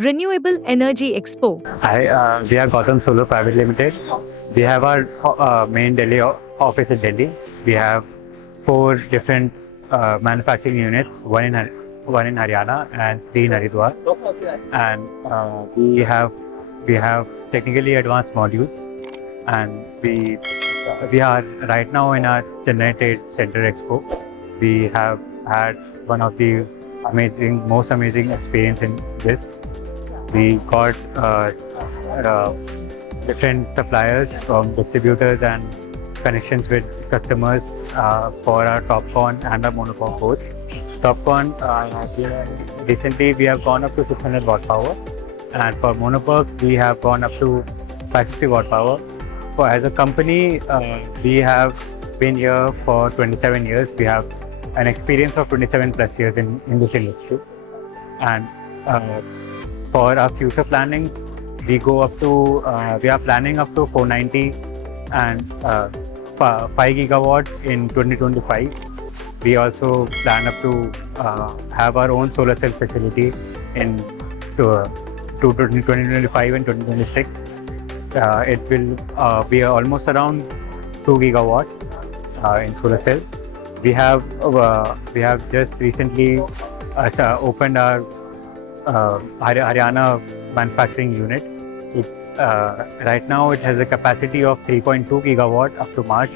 Renewable Energy Expo. Hi, we are Gautam Solar Private Limited. We have our main Delhi office in Delhi. We have four different manufacturing units, one in Haryana and three in Haridwar. And we have technically advanced modules, and we are right now in our Chennai Trade Center Expo. We have had one of the most amazing experience in this. We got different suppliers from distributors and connections with customers for our TOPCon and our monocom both. TOPCon, recently we have gone up to 600 watt power, and for PERC we have gone up to 550 watt power. As a company, we have been here for 27 years. We have an experience of 27 plus years in this industry, and for our future planning, we are planning up to 490 and 5 gigawatts in 2025. We also plan up to have our own solar cell facility in 2025 and 2026. It will be almost around 2 gigawatts in solar cell. We have just recently opened our Haryana manufacturing unit. Right now it has a capacity of 3.2 gigawatt up to March